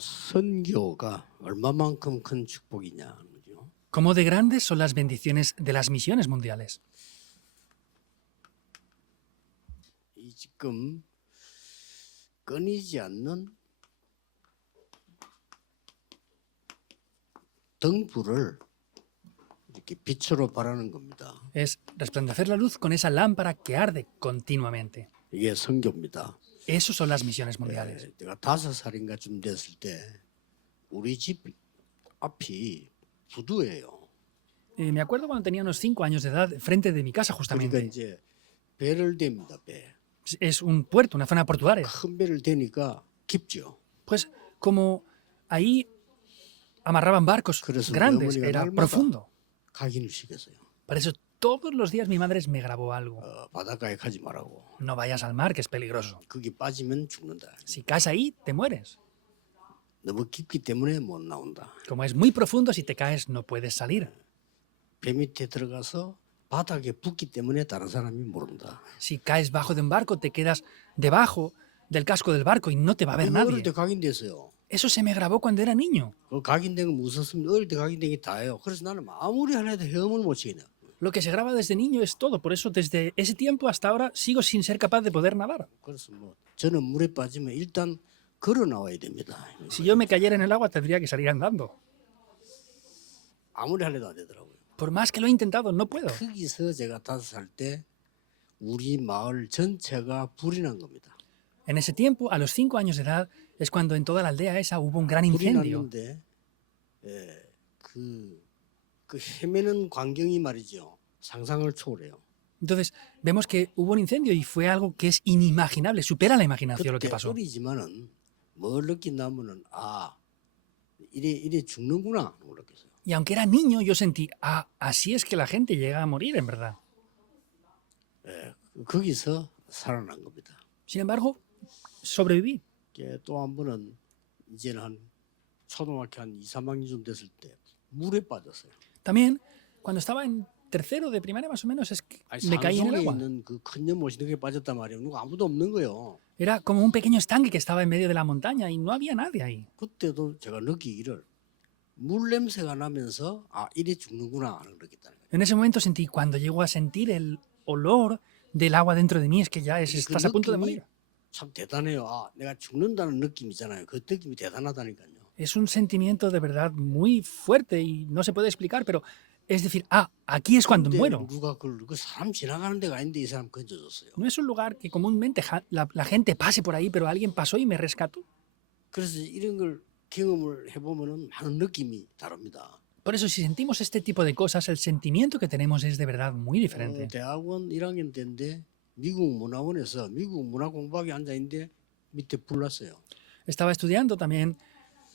선교가 얼마만큼 큰 축복이냐 하는 거죠. ¿Cómo de grandes son las bendiciones de las misiones mundiales? 이 지금 끊이지 않는 등불을 이렇게 빛으로 발하는 겁니다. Es resplandecer la luz con esa lámpara que arde continuamente. 이게 선교입니다. Eso son las misiones mundiales. 내가 5살인가 쯤 됐을 때 우리 집 앞이 부두예요. Me acuerdo cuando tenía unos 5 años de edad, frente de mi casa 그러니까 justamente. 이제 배를 댑니다. 배. Es un puerto, una zona portuaria. 큰 배를 대니까 깊죠. Pues como ahí amarraban barcos 그래서 grandes, 어머니가 era 날마다 profundo. 각인을 시켰어요. Por eso todos los días mi madre me grabó algo. 바닷가에 가지 말라고. No vayas al mar, que es peligroso. 거기 빠지면 죽는다. Si caes ahí, te mueres. 너무 깊기 때문에 못 나온다. Como es muy profundo, si te caes no puedes salir. 배 밑에 들어가서 바닥에 붙기 때문에 다른 사람이 모른다. Si caes bajo de un barco, te quedas debajo del casco del barco y no te va a ver 이거 어릴 nadie. 때 각인됐어요. Eso se me grabó cuando era niño. 그 각인된 거 무섭으면 어릴 때 각인된 게 다예요. 그래서 나는 아무리 하나도 헤엄을 못 치겠네. Lo que se graba desde niño es todo. Por eso desde ese tiempo hasta ahora sigo sin ser capaz de poder nadar. 그래서 뭐 저는 물에 빠지면 일단 걸어 나와야 됩니다. Si yo me cayera en el agua tendría que salir andando. 아무리 하려도 안 되더라고요. Por más que lo he intentado, no puedo. 거기서 제가 5살 때 우리 마을 전체가 불이 난 겁니다. En ese tiempo, a los 5 años de edad, es cuando en toda la aldea esa hubo un gran 불이 incendio. 났는데 그 헤매는 광경이 말이죠. 상상을 초월해요. Entonces, vemos que hubo un incendio y fue algo que es inimaginable, supera la imaginación lo que 그때 pasó. 어리지만은 뭘 느낀다면은 이래 죽는구나 하는 걸 느꼈어요. Y aunque era niño, yo sentí, así es que la gente llega a morir, en verdad. 거기서 살아난 겁니다. Sin embargo, sobreviví. 또 한 번은 이제는 한 초등학교 한 2, 3학년쯤 됐을 때 물에 빠졌어요. También, cuando estaba en tercero de primaria más o menos, es que 아니, me caí en el 산속에 agua. 있는 그 큰 연못이 그게 빠졌단 말이에요. 누가 아무도 없는 거예요. Era como un pequeño estanque que estaba en medio de la montaña y no había nadie ahí. 그때도 제가 느끼기를 물 냄새가 나면서 이래 죽는구나 하는 걸 느꼈다는 거예요. En ese momento sentí, cuando llego a sentir el olor del agua dentro de mí, es que ya 그 estás a punto de 느낌이 morir. 참 대단해요. 내가 죽는다는 느낌이잖아요. 그 느낌이 대단하다니까요. Es un sentimiento de verdad muy fuerte y no se puede explicar, pero es decir, aquí es cuando 근데 muero. 누가 그 사람 지나가는 데가 아닌데 이 사람 건져줬어요. No es un lugar que comúnmente la gente pase por ahí, pero alguien pasó y me rescató. 그래서 이런 걸 경험을 해보면은 많은 느낌이 다릅니다. Por eso, si sentimos este tipo de cosas, el sentimiento que tenemos es de verdad muy diferente. 대학원 1학년 때인데 미국 문화원에서 미국 문화 공부하기 앉아 있는데 밑에 불 났어요. Estaba estudiando también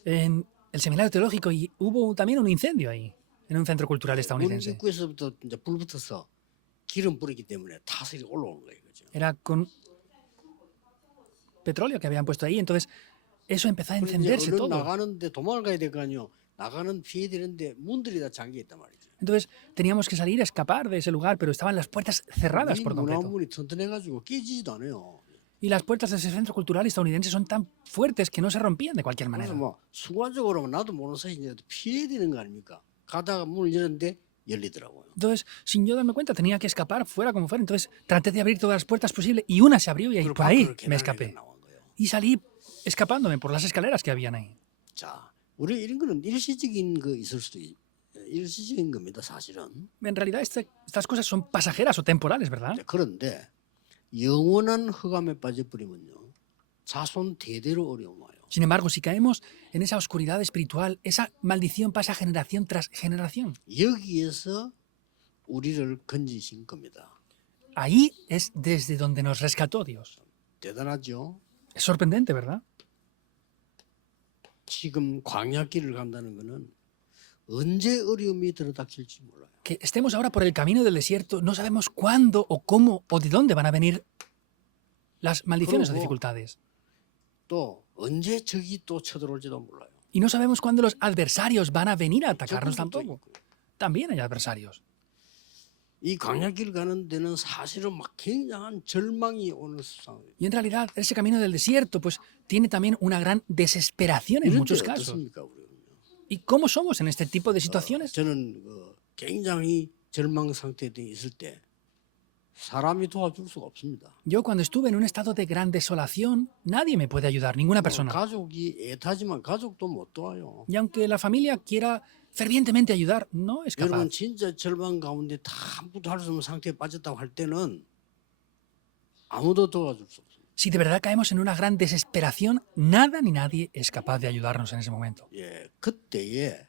en el seminario teológico y hubo también un incendio ahí, en un centro cultural 문 estadounidense. 입구에서부터 이제 불 붙어서 기름 뿌리기 때문에 타설이 올라오는 거예요. 그죠? Era con petróleo que habían puesto ahí, entonces eso empezó a encenderse 얼른 todo. 나가는데 도망을 가야 될 거 아니에요. 나가는 피해야 되는데 문들이 다 잠겨 있단 말이죠. Entonces teníamos que salir a escapar de ese lugar, pero estaban las puertas cerradas 이 por completo. 문화문이 튼튼해가지고 깨지지도 않아요. Y las puertas de ese centro cultural estadounidense son tan fuertes que no se rompían de cualquier 그래서 manera. 뭐 순간적으로 나도 모르는 사이에 이제 피해야 되는 거 아닙니까? 가다가 문을 열었는데 열리더라고요. Entonces, sin yo darme cuenta, tenía que escapar fuera como fuera. Entonces traté de abrir todas las puertas posibles y una se abrió y ahí, 그리고 por ahí 밖으로 me 계단을 escapé. 나온 거예요. Y salí escapándome por las escaleras que habían ahí. 자, 우리 이런 거는 일시적인 거 있을 수도 일시적인 겁니다, 사실은. En realidad, estas cosas son pasajeras o temporales, ¿verdad? 그런데 영원한 흑암에 빠져버리면요, 자손 대대로 어려움 와요. Sin embargo, si caemos en esa oscuridad espiritual, esa maldición pasa generación tras generación. 여기에서 우리를 건지신 겁니다. Ahí es desde donde nos rescató Dios. 대단하죠? Es sorprendente, ¿verdad? 지금 광야길을 간다는 거는 언제 어려움이 들어닥칠지 몰라요. Que estemos ahora por el camino del desierto, no sabemos cuándo o cómo o de dónde van a venir las maldiciones o 그리고 dificultades. 또 언제 적이 또 쳐들어올지도 몰라요. Y no sabemos cuándo los adversarios van a venir a atacarnos 적군도 또 tampoco. 있고요. También hay adversarios. 이 광야길 가는 데는 사실은 막 굉장한 절망이 오는 상황이에요. Y en realidad, ese camino del desierto, pues tiene también una gran desesperación en 이럴 때 muchos casos. 어떻습니까, 우리는요? ¿Y cómo somos en este tipo de situaciones? 저는 굉장히 절망 상태에 있을 때 사람이 도와줄 수가 없습니다. Yo cuando estuve en un estado de gran desolación, nadie me puede ayudar, ninguna persona. 가족이 애타지만 가족도 못 도와요. Y aunque la familia quiera fervientemente ayudar, no es capaz. 여러분 진짜 절망 가운데 다 아무것도 할 수 없는 상태에 빠졌다고 할 때는 아무도 도와줄 수 없습니다. Si de verdad caemos en una gran desesperación, nada ni nadie es capaz de ayudarnos en ese momento. 예, 그때에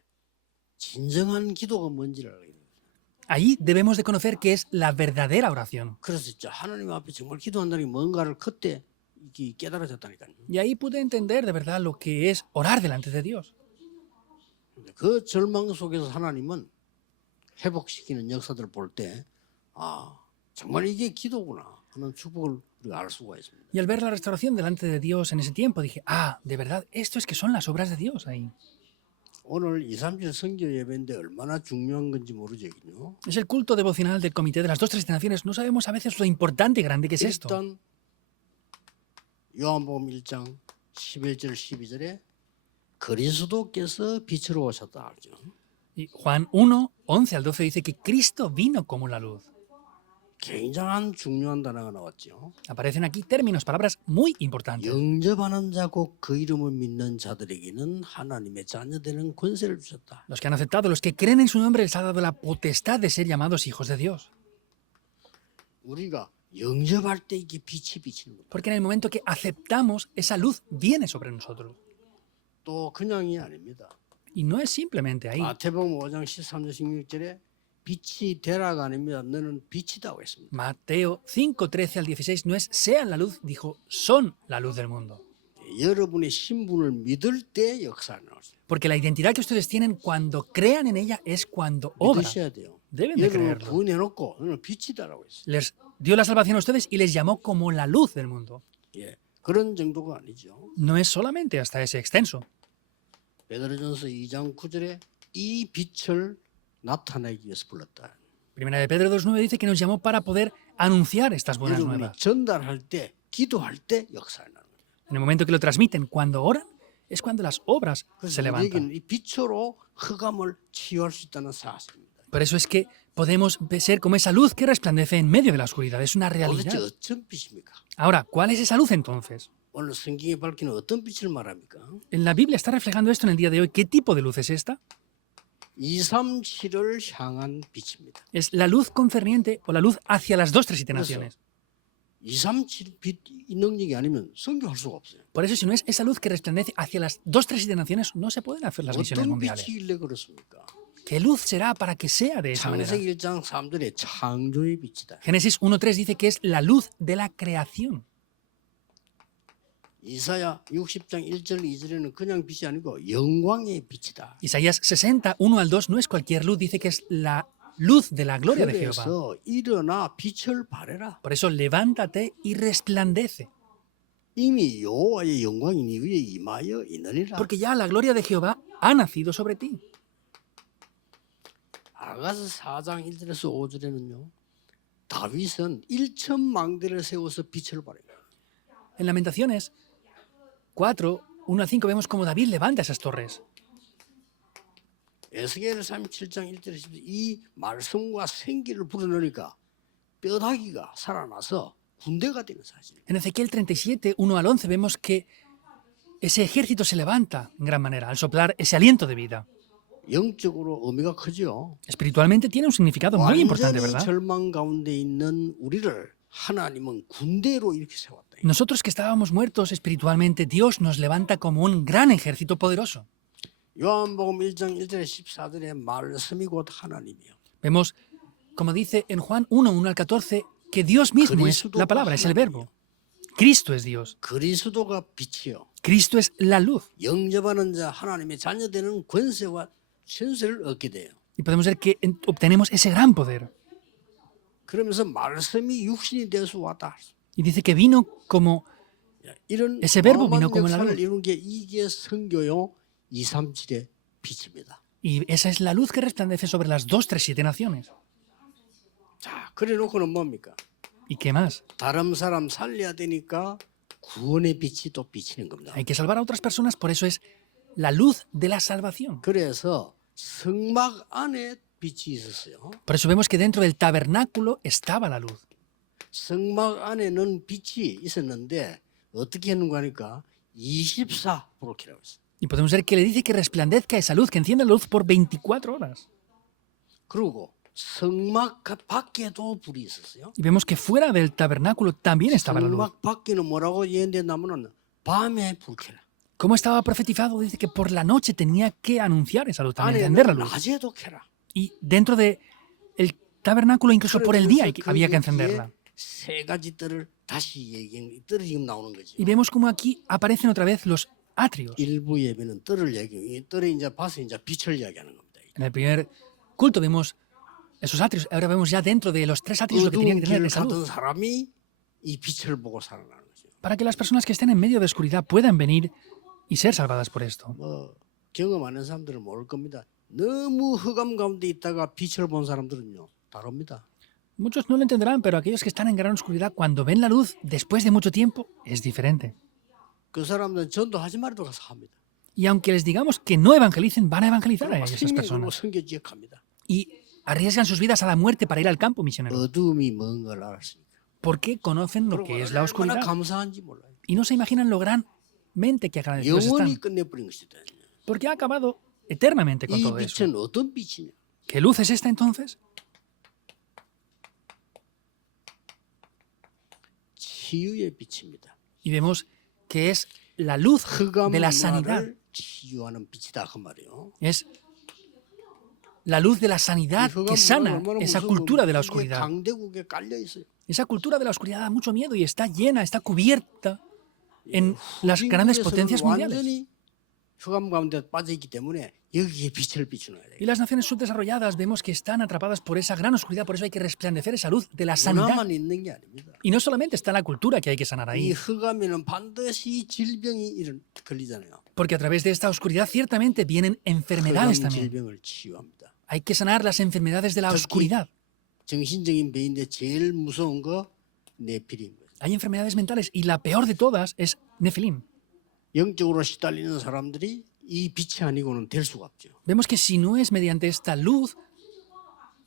진정한 기도가 뭔지를 알아야 돼요. Ahí debemos de conocer qué es la verdadera oración. 그래서 진짜 하나님 앞에 정말 기도한다는 게 뭔가를 그때 깨달아졌다니까요. Y ahí pude entender de verdad lo que es orar delante de Dios. 그 절망 속에서 하나님은 회복시키는 역사들을 볼 때, 정말 이게 기도구나 하는 축복을 우리가 알 수가 있습니다. Y al ver la restauración delante de Dios en ese tiempo, dije, de verdad, esto es que son las obras de Dios ahí. 오늘 237 선교 예배인데 얼마나 중요한 건지 모르겠군요. Es el culto devocional del Comité de las Dos Tres Naciones. No sabemos a veces lo importante y grande que es esto. 일단 요한복음 1장 11절 12절에 그리스도께서 빛으로 오셨다 하죠. Y Juan 1, 11 al 12 dice que Cristo vino como la luz. 굉장한 중요한 단어가 나왔죠. Aparecen aquí términos, palabras muy importantes. 영접하는 자고 그 이름을 믿는 자들에게는 하나님의 자녀되는 권세를 주셨다. Los que han aceptado, los que creen en su nombre, les ha dado la potestad de ser llamados hijos de Dios. 우리가 영접할 때 이게 빛이 비치는 겁니다. Porque en el momento que aceptamos, esa luz viene sobre nosotros. 또 그냥이 아닙니다. Y no es simplemente ahí. 마태복음 5장 13절 16절에 빛이 되라가 아닙니다. 너는 빛이다고 했습니다. Mateo 5, 13 al 16 no es sean la luz, dijo son la luz del mundo. 여러분의 신분을 믿을 때 역사가 나오죠. Porque la identidad que ustedes tienen cuando crean en ella es cuando obra. 믿으셔야 돼요. Deben de 여러분을 creerlo. 구원해놓고 너는 빛이다라고 했어요. Les dio la salvación a ustedes y les llamó como la luz del mundo. 예, 그런 정도가 아니죠. No es solamente hasta ese extenso. 베드로전서 2장 9절에 이 빛을 나타내기 위해서 불렀다. Primera de Pedro 2.9 dice que nos llamó para poder anunciar estas buenas 여러분이 nuevas. 전달할 때, 기도할 때 역사가 나는 거예요. En el momento que lo transmiten, cuando oran, es cuando las obras 그래서 se levantan. 우리에게는 이 빛으로 흑암을 치유할 수 있다는 사실입니다. Por eso es que podemos ser como esa luz que resplandece en medio de la oscuridad. Es una 도대체 realidad. 어떤 빛입니까? Ahora, ¿cuál es esa luz entonces? 오늘 성경에 밝히는 어떤 빛을 말합니까? En la Biblia está reflejando esto en el día de hoy. ¿Qué tipo de luz es esta? 237을 향한 빛입니다. Es la luz concerniente o la luz hacia las dos tres naciones. 237 빛 이 능력이 아니면 선교할 수가 없어요. Por eso, si no es esa luz que resplandece hacia las dos tres naciones, no se pueden hacer las misiones 어떤 mundiales. 빛이길래 그렇습니까? ¿Qué luz será para que sea de esa manera? 창세기 1장 3절에 창조의 빛이다. Génesis 1.3 dice que es la luz de la creación. 이사야 60장 1절 2절에는 그냥 빛이 아니고 영광의 빛이다. Isaías 60, 1 al 2 no es cualquier luz, dice que es la luz de la gloria de Jehová. 그래서 일어나 빛을 발해라. Por eso, levántate y resplandece. 이미 여호와의 영광이 네 위에 임하여 있느니라. Porque ya la gloria de Jehová ha nacido sobre ti. 아가서 4장 1절에서 5절에는요. 다윗은 1천 망대를 세워서 빛을 발해요. En Lamentaciones 4, 1 al 5 vemos cómo David levanta esas torres. 에스겔 37장 1절에 이 말씀과 생기를 불어넣으니까 뼈다귀가 살아나서 군대가 되는 사실이에요. En Ezequiel 37, 1 al 11 vemos que ese ejército se levanta en gran manera al soplar ese aliento de vida. 영적으로 의미가 크죠. Espiritualmente tiene un significado muy importante, 완전히 ¿verdad? 절망 가운데 있는 우리를 하나님은 군대로 이렇게 세웠다. Nosotros que estábamos muertos espiritualmente, Dios nos levanta como un gran ejército poderoso. 요한복음 1장 1절에 14절에 말씀이 곧 하나님이요. Vemos, como dice en Juan 1, 1 al 14, que Dios mismo es la palabra, es el verbo. Cristo es Dios. 그리스도가 빛이요. Cristo es la luz. 영접하는 자 하나님의 자녀되는 권세와 천세를 얻게 돼요. Y podemos ver que obtenemos ese gran poder. 그러면서 말씀이 육신이 되어서 왔다. Y dice que vino como 이런 Ese verbo 어마어마한 vino como la 역사를 luz. 이룬 게 이게 선교요 237의 빛입니다. Y esa es la luz que resplandece sobre las dos, tres, siete naciones. 자, 그래놓고는 뭡니까? ¿Y qué más? 다른 사람 살려야 되니까 구원의 빛이 또 비치는 겁니다. Hay que salvar a otras personas, por eso es la luz de la salvación. 그래서 성막 안에 빛이 있었어요. Por eso vemos que dentro del tabernáculo estaba la luz. 성막 안에는 빛이 있었는데 어떻게 했는가 하니까 24브로키라고 했어요. Y podemos ver que le dice que resplandezca esa luz, que encienda la luz por 24 horas. 그리고 성막 밖에도 불이 있었어요. Y vemos que fuera del tabernáculo también estaba la luz. 성막 밖에는 뭐라고 예언된다면은 밤에 불 켜라. Como estaba profetizado, dice que por la noche tenía que anunciar esa luz, también encender la 안에는 luz. 낮에도 켜라. Y dentro del tabernáculo, incluso por el día, había que 거기에 encenderla. 세 가지 뜰을 다시 뜰이 지금 나오는 거죠. Y vemos como aquí aparecen otra vez los atrios. 일부 예배는 뜰을 얘기해요. 이 뜰에 이제 봐서 이제 빛을 이야기하는 겁니다. En el primer culto vimos esos atrios. Ahora vemos ya dentro de los tres atrios lo que tenía 어두운 que tener 길을 esa 가던 luz. 사람이 이 빛을 보고 살아나는 거죠. Para que las personas que estén en medio de oscuridad puedan venir y ser salvadas por esto. 뭐 경험하는 사람들은 모를 겁니다. 너무 흑암 가운데 있다가 빛을 본 사람들은요 다릅니다. Muchos no lo entenderán, pero aquellos que están en gran oscuridad, cuando ven la luz después de mucho tiempo, es diferente. 그 사람들은 전도하지 말도 가서 합니다. Y aunque les digamos que no evangelicen, van a evangelizar a 그리고 esas 생명 걸고 personas. 선교 지역합니다. Y arriesgan sus vidas a la muerte para ir al campo misionero. 어둠이 뭔 걸 알았으니까. Porque conocen lo que es la 얼마나 oscuridad. 감사한지 몰라요. Y no se imaginan lo granmente que agradecidos 영원히 están. 끝내버린 것이다. Porque ha acabado eternamente con 이 todo eso. 빛은 어떤 빛이냐? ¿Qué luz es esta entonces? 치유의 빛입니다. Y vemos que es la luz de la sanidad. 흑암을 치유하는 빛이다 그 말이에요. Es la luz de la sanidad 이 que sana 얼마나 esa 무서워. cultura de la 이게 oscuridad. 강대국에 깔려 있어요. Esa cultura de la oscuridad da mucho miedo y está llena, está cubierta en las grandes potencias mundiales. 완전히 흑암 가운데 빠져 있기 때문에 여기에 빛을 비추는 거예요. Y las naciones subdesarrolladas vemos que están atrapadas por esa gran oscuridad, por eso hay que resplandecer esa luz de la sanidad. 문화만 있는 게 아닙니다. Y no solamente está la cultura que hay que sanar 이 ahí, 흑암에는 반드시 질병이 걸리잖아요. porque a través de esta oscuridad ciertamente vienen enfermedades 흑암 también. 질병을 치유합니다. Hay que sanar las enfermedades de la oscuridad. 정신적인 병인데 제일 무서운 거 네피림. Hay enfermedades mentales y la peor de todas es Nefilim. 영적으로 시달리는 사람들이 이 빛이 아니고는 될 수가 없죠. Vemos que si no es mediante esta luz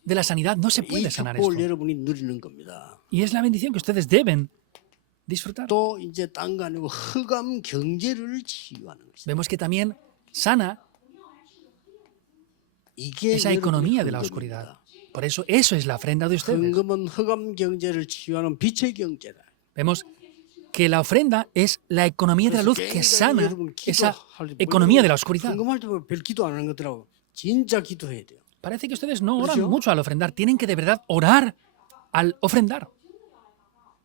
de la sanidad no se 이 puede sanar esto. 축복을 여러분이 누리는 겁니다. Y es la bendición que ustedes deben disfrutar. 또 이제 딴 거 아니고 흑암 경제를 치유하는 것이다. Vemos que también sana 이게 esa economía de la 헌금입니다. oscuridad. Por eso es la ofrenda de ustedes. 헌금은 흑암 경제를 치유하는 빛의 경제다. Vemos que la ofrenda es la economía de la luz que sana esa economía de la oscuridad. 헌금할 때 별 기도 안 하는 것들하고 진짜 기도해야 돼요. Parece que ustedes no oran ¿Yo? mucho al ofrendar. Tienen que de verdad orar al ofrendar.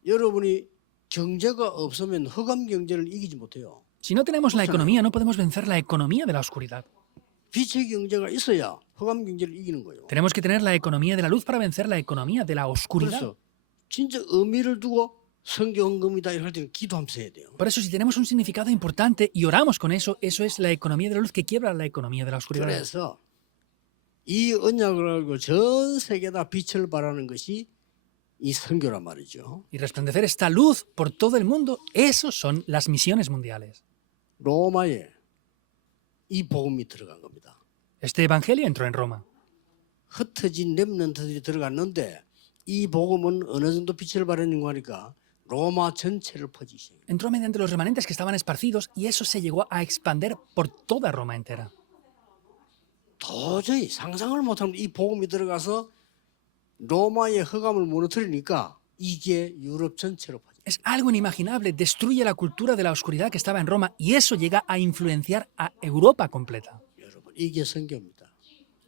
여러분이 경제가 없으면 흑암 경제를 이기지 못해요. Si no tenemos la economía, no podemos vencer la economía de la oscuridad. 빛의 경제가 있어야 흑암 경제를 이기는 거예요. Tenemos que tener la economía de la luz para vencer la economía de la oscuridad. 그래서 진짜 의미를 두고 성교 헌금이다 이럴 때는 기도하면서 해야 돼요. Por eso, si tenemos un significado importante y oramos con eso, eso es la economía de la luz que quiebra la economía de la oscuridad. 그래서 이 언약을 알고 전 세계다 빛을 발하는 것이 이 선교란 말이죠. Y resplandecer esta luz por todo el mundo, esos son las misiones mundiales. 로마에 이 복음이 들어간 겁니다. Este evangelio entró en Roma. 흩어진 렘넌트들이 들어갔는데 이 복음은 어느 정도 빛을 발했는가 하니까 로마 전체를 퍼지기 시작해요. Entró mediante los remanentes que estaban esparcidos y eso se llegó a expander por toda Roma entera. 도저히 상상을 못하는 이 복음이 들어가서 로마의 흑암을 무너뜨리니까 이게 유럽 전체로 퍼져요. Es algo inimaginable, destruye la cultura de la oscuridad que estaba en Roma y eso llega a influenciar a Europa completa. 여러분 이게 선교입니다.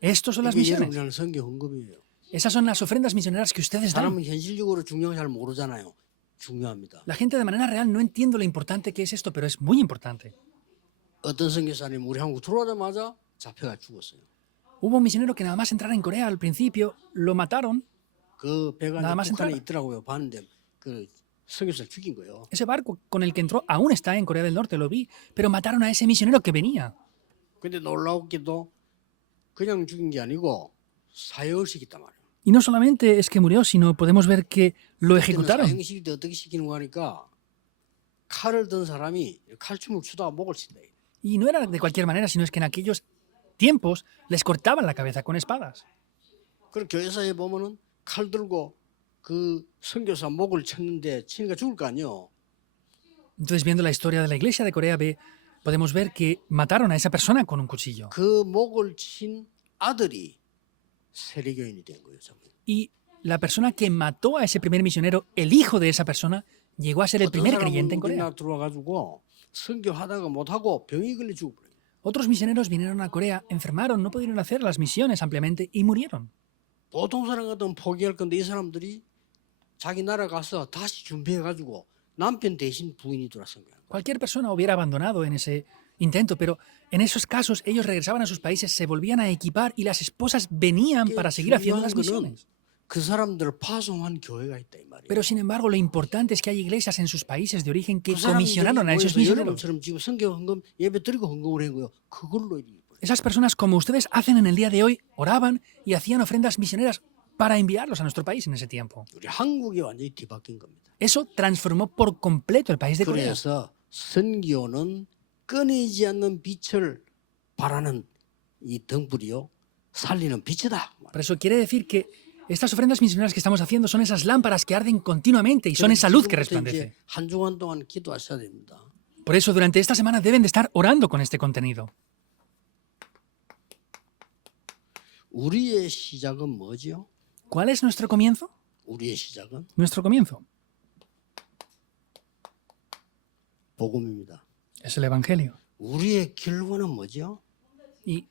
Estos son las 이게 misiones. 여러분이 하는 선교 헌금이에요. Esas son las ofrendas misioneras que ustedes dan. 사람은 현실적으로 중요한 잘 모르잖아요. 중요합니다. La gente de manera real no entiende lo importante que es esto, pero es muy importante. 어떤 선교사님 우리 한국 들어오자마자 잡혀가 죽었어요. Hubo un misionero que nada más entrar en Corea al principio, lo mataron. 그 배가 Nada más 북한에 entrar. 있더라고요. 봤는데 그 선교사를 죽인 거예요. Ese barco con el que entró aún está en Corea del Norte, lo vi, pero mataron a ese misionero que venía. 근데 놀라웠게도 그냥 죽인 게 아니고 사형을 시켰단 말이에요. Y no solamente es que murió, sino podemos ver que lo 그때는 ejecutaron. 사형시킬 때 어떻게 시키는 거 하니까 칼을 든 사람이 칼춤을 추다가 목을 친다. Y no era de cualquier manera, sino es que en aquellos tiempos les cortaban la cabeza con espadas. 그리고 교회사에 보면은 칼 들고 그 선교사 목을 쳤는데 치니까 죽을 거 아니요. Entonces, viendo la historia de la iglesia de Corea B, podemos ver que mataron a esa persona con un cuchillo. 그 목을 친 아들이 세례교인이 된 거예요. 전부. Y la persona que mató a ese primer misionero, el hijo de esa persona, llegó a ser el 어떤 primer 사람은 creyente en Corea. 우리나라 들어와가지고 선교하다가 못하고 병이 걸려 죽어버려요. Otros misioneros vinieron a Corea, enfermaron, no pudieron hacer las misiones ampliamente y murieron. 보통 사람 같으면 포기할 건데 이 사람들이 자기 나라 가서 다시 준비해가지고 남편 대신 부인이 들어왔어요. Cualquier persona hubiera abandonado en ese intento, pero en esos casos ellos regresaban a sus países, se volvían a equipar y las esposas venían para seguir haciendo las misiones. 그 사람들을 파송한 교회가 있다 이 말이에요. Pero sin embargo, lo importante es que hay iglesias en sus países de origen que 그 사람들이 comisionaron a esos 모여서 misioneros. 여러분처럼 지금 선교 헌금 예배 드리고 헌금을 한 거예요. 그걸로 이루어져요. Esas personas, como ustedes hacen en el día de hoy, oraban y hacían ofrendas misioneras para enviarlos a nuestro país en ese tiempo. 우리 한국이 완전히 뒤바뀐 겁니다. Eso transformó por completo el país de Corea. 그래서 선교는 끊이지 않는 빛을 발하는 이 등불이요 살리는 빛이다. Por eso quiere decir que estas ofrendas misioneras que estamos haciendo son esas lámparas que arden continuamente y son esa luz que 지금부터 resplandece. 이제 한 주간 동안 기도하셔야 됩니다. Por eso durante esta semana deben de estar orando con este contenido. 우리의 시작은 뭐지요? ¿Cuál es nuestro comienzo? 우리의 시작은 Nuestro comienzo 복음입니다. es el Evangelio. 우리의 결과는 뭐지요? ¿Y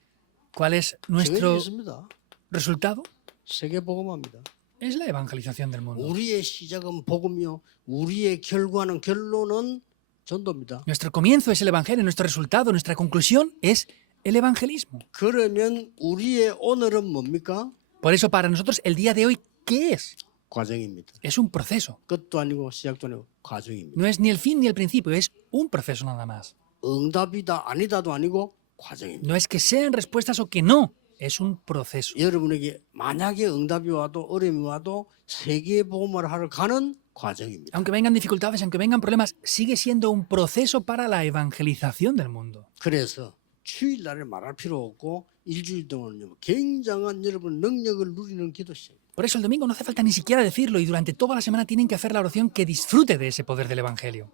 cuál es 정해져 nuestro 있습니다. resultado? 세계 복음합니다. Es la evangelización del mundo. 우리의 시작은 복음이요. 우리의 결과는 결론은 전도입니다. Nuestro comienzo es el Evangelio, nuestro resultado, nuestra conclusión es el evangelismo. 그러면 우리의 오늘은 뭡니까? Por eso para nosotros el día de hoy, ¿qué es? 과정입니다. Es un proceso. 끝도 아니고 시작도 아니고 과정입니다. No es ni el fin ni el principio, es un proceso nada más. 응답이다 아니다도 아니고 과정입니다. No es que sean respuestas o que no, es un proceso. 여러분에게 만약에 응답이 와도 어려움이 와도 세계 복음을 하러 가는 과정입니다. Aunque vengan dificultades, aunque vengan problemas, sigue siendo un proceso para la evangelización del mundo. 그래서 주일날에 말할 필요 없고 일주일 동안은요 굉장한 여러분 능력을 누리는 기도 시간입니다. Por eso el domingo no hace falta ni siquiera decirlo y durante toda la semana tienen que hacer la oración que disfrute de ese poder del evangelio.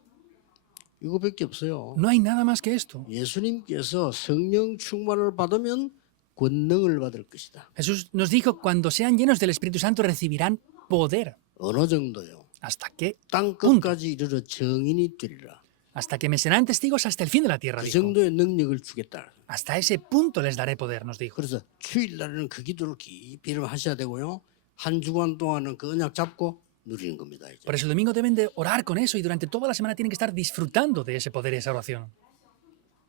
이거밖에 없어요. No hay nada más que esto. 예수님께서 성령 충만을 받으면 권능을 받을 것이다. Jesús nos dijo, cuando sean llenos del Espíritu Santo recibirán poder. 어느 정도요? ¿Hasta qué? 땅 끝까지 이르러 정인이 되리라. Hasta que me serán testigos hasta el fin de la tierra, 그 dijo. 정도의 능력을 주겠다. Hasta ese punto les daré poder, nos dijo. 그래서 주일날에는 그 기도를 깊이 하셔야 되고요. 한 주간 동안은 그 언약 잡고 누리는 겁니다. 이제. Por eso el domingo deben de orar con eso y durante toda la semana tienen que estar disfrutando de ese poder y esa oración.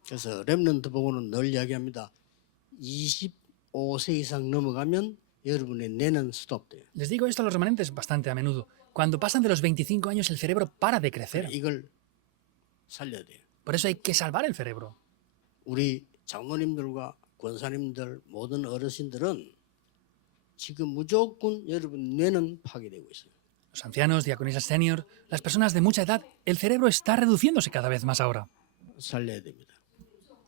그래서 렘넌트 보고는 늘 이야기합니다. 25세 이상 넘어가면 여러분의 뇌는 스톱돼요. Les digo esto a los remanentes bastante a menudo. Cuando pasan de los 25 años el cerebro para de crecer. 이걸 살려야 돼요. Por eso hay que salvar el cerebro. 우리 장로님들과 권사님들 모든 어르신들은 지금 무조건 여러분 뇌는 파괴되고 있어요. Los ancianos, diaconisas senior, las personas de mucha edad, el cerebro está reduciéndose cada vez más ahora. 살려야 됩니다.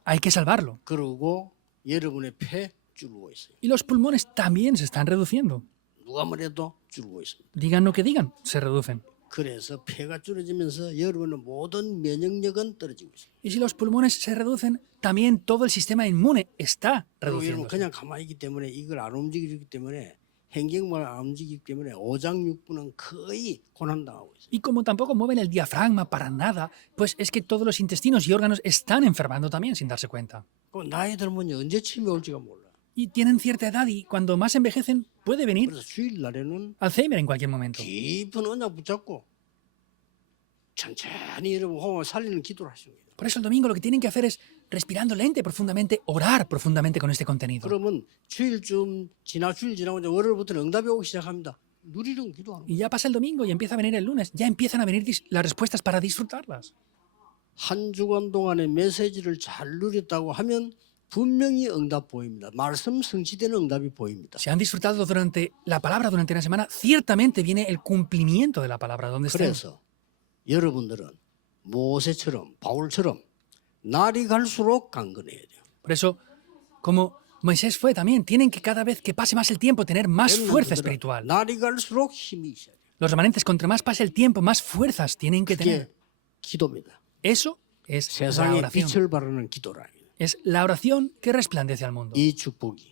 Hay que salvarlo. 그리고 여러분의 폐 줄고 있어요. Y los pulmones también se están reduciendo. 누가 뭐래도 줄고 있습니다. Digan lo que digan, se reducen. 그래서 폐가 줄어지면서 여러분의 모든 면역력은 떨어지고 있어요. Y si los pulmones se reducen, también todo el sistema inmune está 그리고 여러분 reduciéndose. 그냥 가만히 있기 때문에 이걸 안 움직이기 때문에 행경만 안 움직이기 때문에 오장육부는 거의 고난당하고 있어요. Y como tampoco mueven el diafragma para nada, pues es que todos los intestinos y órganos están enfermando también sin darse cuenta. 그 나이 들면 언제 침이 올지가 몰라. Y tienen cierta edad y cuando más envejecen puede venir 그래서 주일날에는 Alzheimer en cualquier momento. 깊은 언약 붙잡고 천천히 여러분 호흡을 살리는 기도를 하십니다. Por eso el domingo lo que tienen que hacer es, respirando lente y profundamente, orar profundamente con este contenido. 그러면 주일 지나고 이제 월요일부터는 응답이 오기 시작합니다. 누리는 기도하는 거예요. Y ya pasa el domingo y empieza a venir el lunes. Ya empiezan a venir las respuestas para disfrutarlas. 한 주간 동안의 메시지를 잘 누렸다고 하면 분명히 응답 보입니다. 말씀 성취되는 응답이 보입니다. Si han disfrutado durante la palabra durante una semana, ciertamente viene el cumplimiento de la palabra. ¿Dónde está? 그래서 여러분들은 모세처럼 바울처럼 날이 갈수록 강건해야 돼요. Por eso, como Moisés fue también, tienen que cada vez que pase más el tiempo tener más fuerza 렘넌트들은 espiritual. 날이 갈수록 힘이 있어야 돼요. Los remanentes, contra más pase el tiempo, más fuerzas tienen que tener. 그게 기도입니다. Eso es la 세상에 oración. 빛을 바르는 기도라. Es la oración que resplandece al mundo. 이 축복이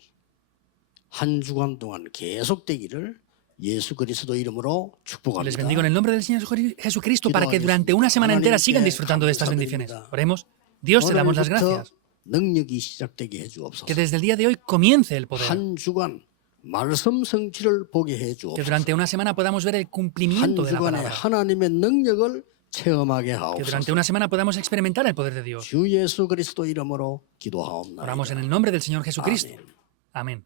한 주간 동안 계속되기를 예수 그리스도 이름으로 Les 축복합니다. bendigo en el nombre del Señor Jesucristo para que durante una semana entera sigan disfrutando de estas bendiciones. Oremos. Dios, te damos las gracias. 능력이 시작되게 해주옵소서. Que desde el día de hoy comience el poder. 한 주간 말씀 성취를 보게 Que 해주옵소서. durante una semana podamos ver el 한 cumplimiento de la 주간에 palabra. 하나님의 능력을 체험하게 Que durante 하옵소서. una semana podamos experimentar el poder de Dios. 주 예수 그리스도 이름으로 기도하옵나이다. Oramos en el nombre del Señor Jesucristo. 아멘. Amén.